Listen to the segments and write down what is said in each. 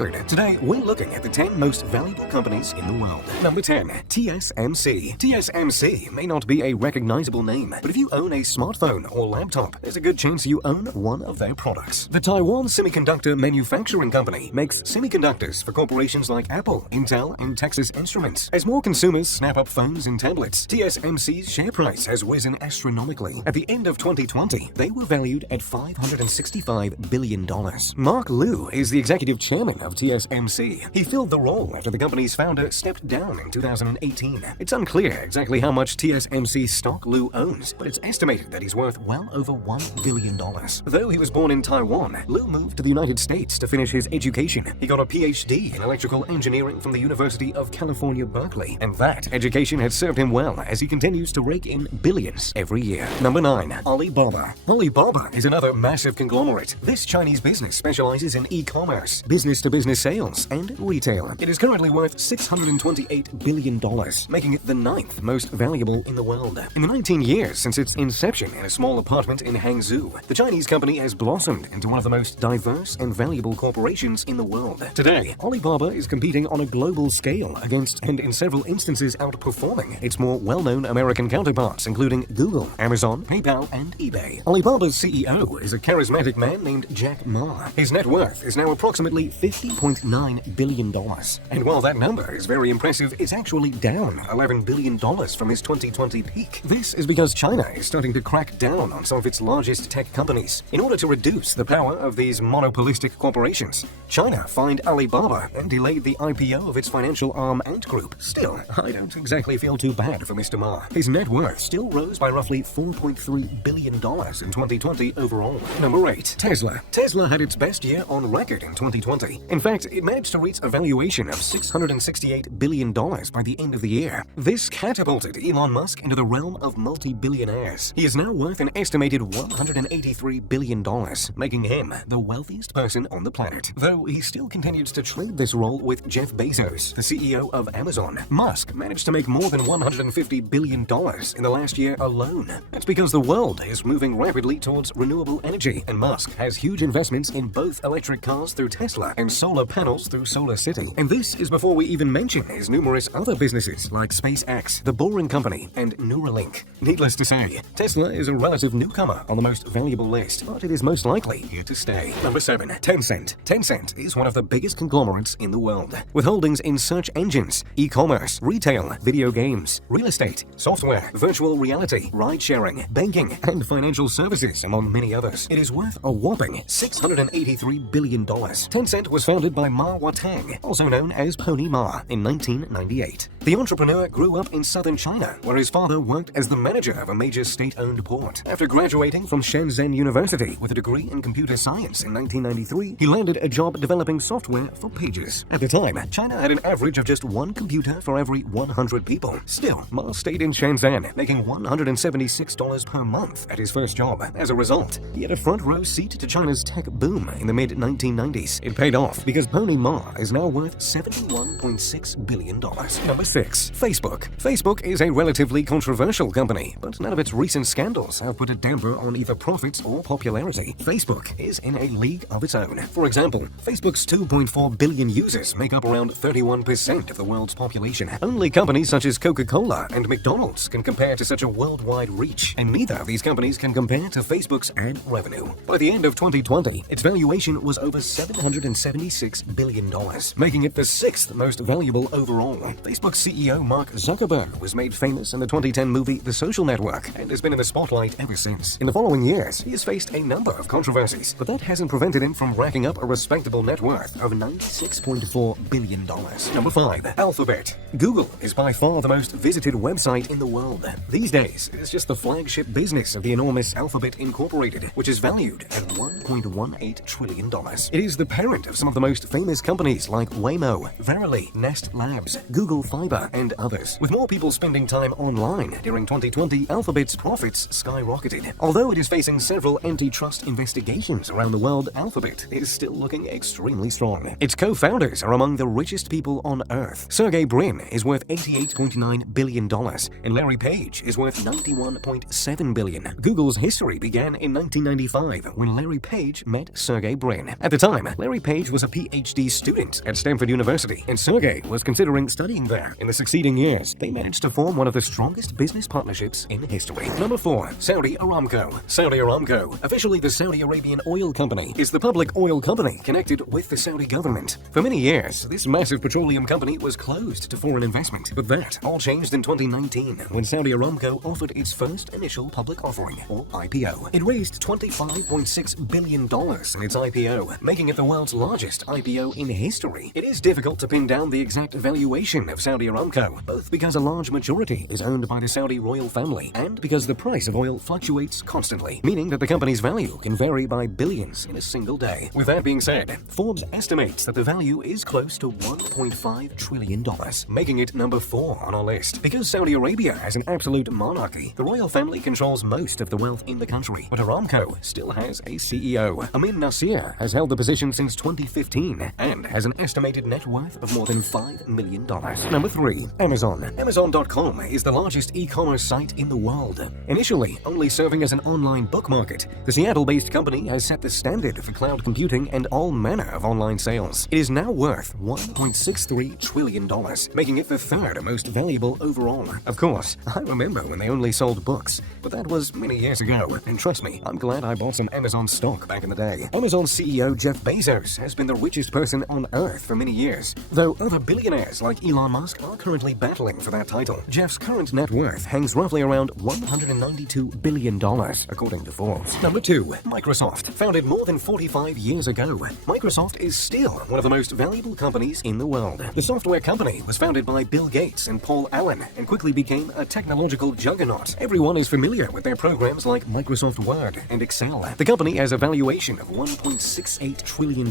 covered. Today, we're looking at the 10 most valuable companies in the world. Number 10. TSMC. TSMC may not be a recognizable name, but if you own a smartphone or laptop, there's a good chance you own one of their products. The Taiwan Semiconductor Manufacturing Company makes semiconductors for corporations like Apple, Intel, and Texas Instruments. As more consumers snap up phones and tablets, TSMC's share price has risen astronomically. At the end of 2020, they were valued at $565 billion. Mark Liu is the executive chairman of TSMC. He filled the role after the company's founder stepped down in 2018. It's unclear exactly how much TSMC stock Liu owns, but it's estimated that he's worth well over $1 billion. Though he was born in Taiwan, Liu moved to the United States to finish his education. He got a PhD in electrical engineering from the University of California, Berkeley, and that education has served him well as he continues to rake in billions every year. Number 9. Alibaba. Alibaba is another massive conglomerate. This Chinese business specializes in e-commerce, business-to-business sales, and retail. It is currently worth $628 billion, making it the 9th most valuable in the world. In the 19 years since its inception in a small apartment in Hangzhou, the Chinese company has blossomed into one of the most diverse and valuable corporations in the world. Today, Alibaba is competing on a global scale against, and in several instances outperforming, its more well-known American counterparts, including Google, Amazon, PayPal, and eBay. Alibaba's CEO is a charismatic man named Jack Ma. His net worth is now approximately $50.9 billion. And while that number is very impressive, it's actually down $11 billion from his 2020 peak. This is because China is starting to crack down on some of its largest tech companies. In order to reduce the power of these monopolistic corporations, China fined Alibaba and delayed the IPO of its financial arm Ant Group. Still, I don't exactly feel too bad for Mr. Ma. His net worth still rose by roughly $4.3 billion in 2020 overall. Number 8. Tesla. Tesla had its best year on record in 2020. In fact, it managed to reach a valuation of $668 billion by the end of the year. This catapulted Elon Musk into the realm of multi-billionaires. He is now worth an estimated $183 billion, making him the wealthiest person on the planet. Though he still continues to trade this role with Jeff Bezos, the CEO of Amazon. Musk managed to make more than $150 billion in the last year alone. That's because the world is moving rapidly towards renewable energy, and Musk has huge investments in both electric cars through Tesla and solar panels through Solar City. And this is before we even mention his numerous other businesses like SpaceX, The Boring Company, and Neuralink. Needless to say, Tesla is a relative newcomer on the most valuable list, but it is most likely here to stay. Number 7. Tencent. Tencent is one of the biggest conglomerates in the world, with holdings in search engines, e-commerce, retail, video games, real estate, software, virtual reality, ride-sharing, banking, and financial services, among many others. It is worth a whopping $683 billion. Tencent was founded by Ma Watang, also known as Pony Ma, in 1998. The entrepreneur grew up in southern China, where his father worked as the manager of a major state-owned port. After graduating from Shenzhen University with a degree in computer science in 1993, he landed a job developing software for pages. At the time, China had an average of just one computer for every 100 people. Still, Ma stayed in Shenzhen, making $176 per month at his first job. As a result, he had a front-row seat to China's tech boom in the mid-1990s. It paid off because Pony Ma is now worth $71.6 billion. Number 6. Facebook. Facebook is a relatively controversial company, but none of its recent scandals have put a damper on either profits or popularity. Facebook is in a league of its own. For example, Facebook's 2.4 billion users make up around 31% of the world's population. Only companies such as Coca-Cola and McDonald's can compare to such a worldwide reach, and neither of these companies can compare to Facebook's ad revenue. By the end of 2020, its valuation was over $776 billion, making it the 6th most valuable overall. Facebook's CEO Mark Zuckerberg was made famous in the 2010 movie The Social Network and has been in the spotlight ever since. In the following years, he has faced a number of controversies, but that hasn't prevented him from racking up a respectable net worth of $96.4 billion. Number 5. Alphabet. Google is by far the most visited website in the world. These days, it's just the flagship business of the enormous Alphabet Incorporated, which is valued at $1.18 trillion. It is the parent of some of the most famous companies like Waymo, Verily, Nest Labs, Google Fiber, and others. With more people spending time online during 2020, Alphabet's profits skyrocketed. Although it is facing several antitrust investigations around the world, Alphabet is still looking extremely strong. Its co-founders are among the richest people on Earth. Sergey Brin is worth $88.9 billion, and Larry Page is worth $91.7 billion. Google's history began in 1995 when Larry Page met Sergey Brin. At the time, Larry Page was a PhD student at Stanford University, and Sergey was considering studying there. In the succeeding years, they managed to form one of the strongest business partnerships in history. Number 4. Saudi Aramco. Saudi Aramco, officially the Saudi Arabian Oil Company, is the public oil company connected with the Saudi government. For many years, this massive petroleum company was closed to foreign investment, but that all changed in 2019 when Saudi Aramco offered its first initial public offering, or IPO. It raised $25.6 billion in its IPO, making it the world's largest IPO in history. It is difficult to pin down the exact valuation of Saudi Aramco, both because a large majority is owned by the Saudi royal family and because the price of oil fluctuates constantly, meaning that the company's value can vary by billions in a single day. With that being said, Forbes estimates that the value is close to $1.5 trillion, making it number 4 on our list. Because Saudi Arabia has an absolute monarchy, the royal family controls most of the wealth in the country, but Aramco still has a CEO. Amin Nasir has held the position since 2015 and has an estimated net worth of more than $5 million. Number 3. Amazon. Amazon.com is the largest e-commerce site in the world. Initially only serving as an online book market, the Seattle-based company has set the standard for cloud computing and all manner of online sales. It is now worth $1.63 trillion, making it the 3rd most valuable overall. Of course, I remember when they only sold books, but that was many years ago, and trust me, I'm glad I bought some Amazon stock back in the day. Amazon CEO Jeff Bezos has been the richest person on Earth for many years, though other billionaires like Elon Musk are currently battling for that title. Jeff's current net worth hangs roughly around $192 billion, according to Forbes. Number 2. Microsoft. Founded more than 45 years ago, Microsoft is still one of the most valuable companies in the world. The software company was founded by Bill Gates and Paul Allen and quickly became a technological juggernaut. Everyone is familiar with their programs like Microsoft Word and Excel. The company has a valuation of $1.68 trillion,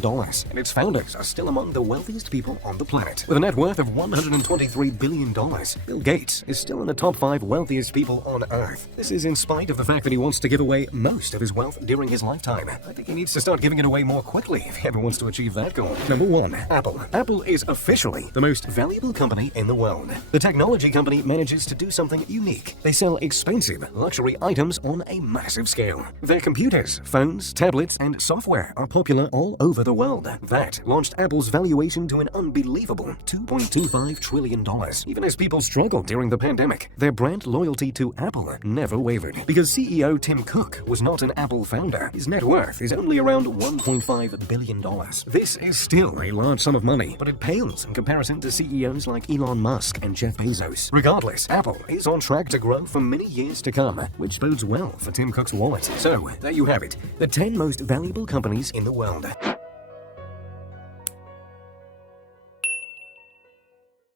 and its founders are still among the wealthiest people on the planet. With a net worth of $123 billion, Bill Gates is still in the top 5 wealthiest people on Earth. This is in spite of the fact that he wants to give away most of his wealth during his lifetime. I think he needs to start giving it away more quickly if he ever wants to achieve that goal. Number 1. Apple. Apple is officially the most valuable company in the world. The technology company manages to do something unique. They sell expensive luxury items on a massive scale. Their computers, phones, tablets, and software are popular all over the world. That launched Apple's valuation to an unbelievable $2.25 trillion. Even as people struggled during the pandemic, their brand loyalty to Apple never wavered. Because CEO Tim Cook was not an Apple founder, his net worth is only around $1.5 billion. This is still a large sum of money, but it pales in comparison to CEOs like Elon Musk and Jeff Bezos. Regardless, Apple is on track to grow for many years to come, which bodes well for Tim Cook's wallet. So, there you have it, the 10 most valuable companies in the world.